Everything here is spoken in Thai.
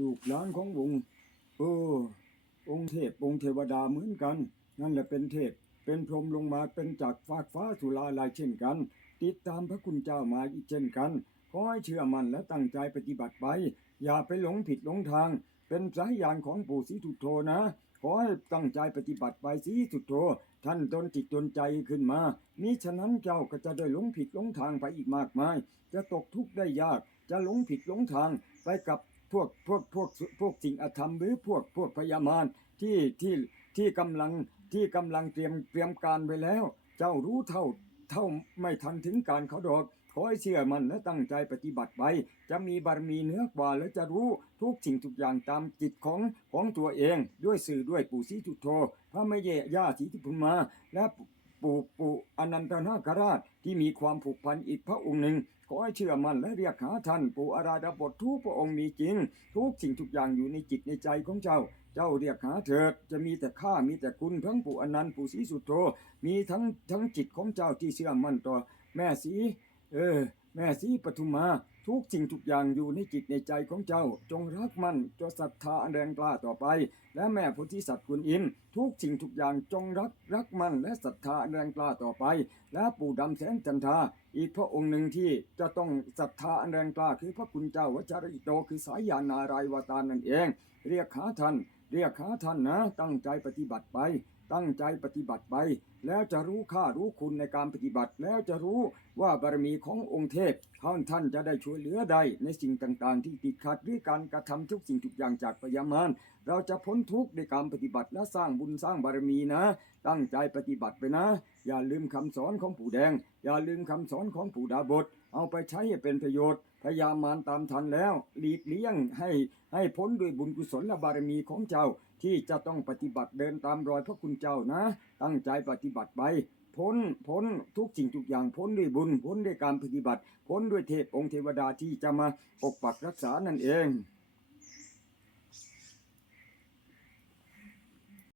ลูกหลานขององค์เออ องค์เทพองค์เทวดาเหมือนกัน นั่นแหละเป็นเทพเป็นพรหมลงมาเป็นจากฟากฟ้าสุลาลายเช่นกัน ติดตามพระคุณเจ้ามาอีกเช่นกันขอให้เชื่อมั่นและตั้งใจปฏิบัติไป อย่าไปหลงผิดหลงทาง เป็นสายยานของปู่ศรีสุโธนะขอให้ตั้งใจปฏิบัติไปศรีสุโธท่านตนจิตตนใจขึ้นมามิฉะนั้นเจ้าก็จะได้หลงผิดหลงทางไปอีกมากมาย จะตกทุกข์ได้ยาก จะหลงผิดหลงทางไปกับ พวกพวกพวกพวกสิ่งอธรรมหรือพวกพวกพยามารที่ที่ที่กำลังที่กำลังเตรียมเตรียมการไว้แล้ว เจ้ารู้เท่าเท่าไม่ทันถึงการเขาดอกขอให้เชื่อมันและตั้งใจปฏิบัติไป จะมีบารมีเหนือกว่าและจะรู้ทุกสิ่งทุกอย่างตามจิตของของตัวเอง ด้วยสื่อด้วยปู่ศรีจุโธพระม่เยย่าศรีทิพุมมาและ ปู่ปู่อนันตนาคราชที่มีความผูกพันอีกพระองค์หนึ่งขอให้เชื่อมั่นและเรียกหาท่านปู่อาราดาบททุกพระองค์มีจริง ทุกสิ่งทุกอย่างอยู่ในจิตในใจของเจ้า เจ้าเรียกหาเถิดจะมีแต่ข้ามีแต่คุณทั้งปู่อนันต์ปู่ศรีสุโธมีทั้งทั้งจิตของเจ้าที่เชื่อมั่นต่อ แม่ศรีเออ แม่ศรีปทุมมา ทุกสิ่งทุกอย่างอยู่ในจิตในใจของเจ้า จงรักมันจงศรัทธาแรงกล้าต่อไป และแม่โพธิสัตว์กุนอิมทุกสิ่งทุกอย่างจงรักรักมันและศรัทธาแรงกล้าต่อไป และปู่ดำแสนจันทาอีกพระองค์หนึ่งที่จะต้องศรัทธาแรงกล้าคือพระคุณเจ้าวจริโตคือสายยานาราย วตารนั่นเอง เรียกหาท่าน เรียกหาท่านนะ ตั้งใจปฏิบัติไป ตั้งใจปฏิบัติไป แล้วจะรู้ค่ารู้คุณในการปฏิบัติ แล้วจะรู้ว่าบารมีขององค์เทพท่านท่านจะได้ช่วยเหลือใดในสิ่งต่างๆ ที่ติดขัดหรือการกระทำทุกสิ่งทุกอย่างจากพยามารเราจะพ้นทุกข์ในการปฏิบัติและสร้างบุญสร้างบารมีนะ ตั้งใจปฏิบัติไปนะ อย่าลืมคำสอนของปู่แดง อย่าลืมคำสอนของปู่ดาบท เอาไปใช้ให้เป็นประโยชน์ พยามารตามทันแล้วหลีกเลี่ยงให้ให้พ้นด้วยบุญกุศลและบารมีของเจ้าที่จะต้องปฏิบัติเดินตามรอยพระคุณเจ้านะ ตั้งใจปฏิบัติไป พ้นพ้นทุกสิ่งทุกอย่างพ้นด้วยบุญ พ้นด้วยการปฏิบัติ พ้นด้วยเทพองค์เทวดาที่จะมาปกปักรักษานั่นเอง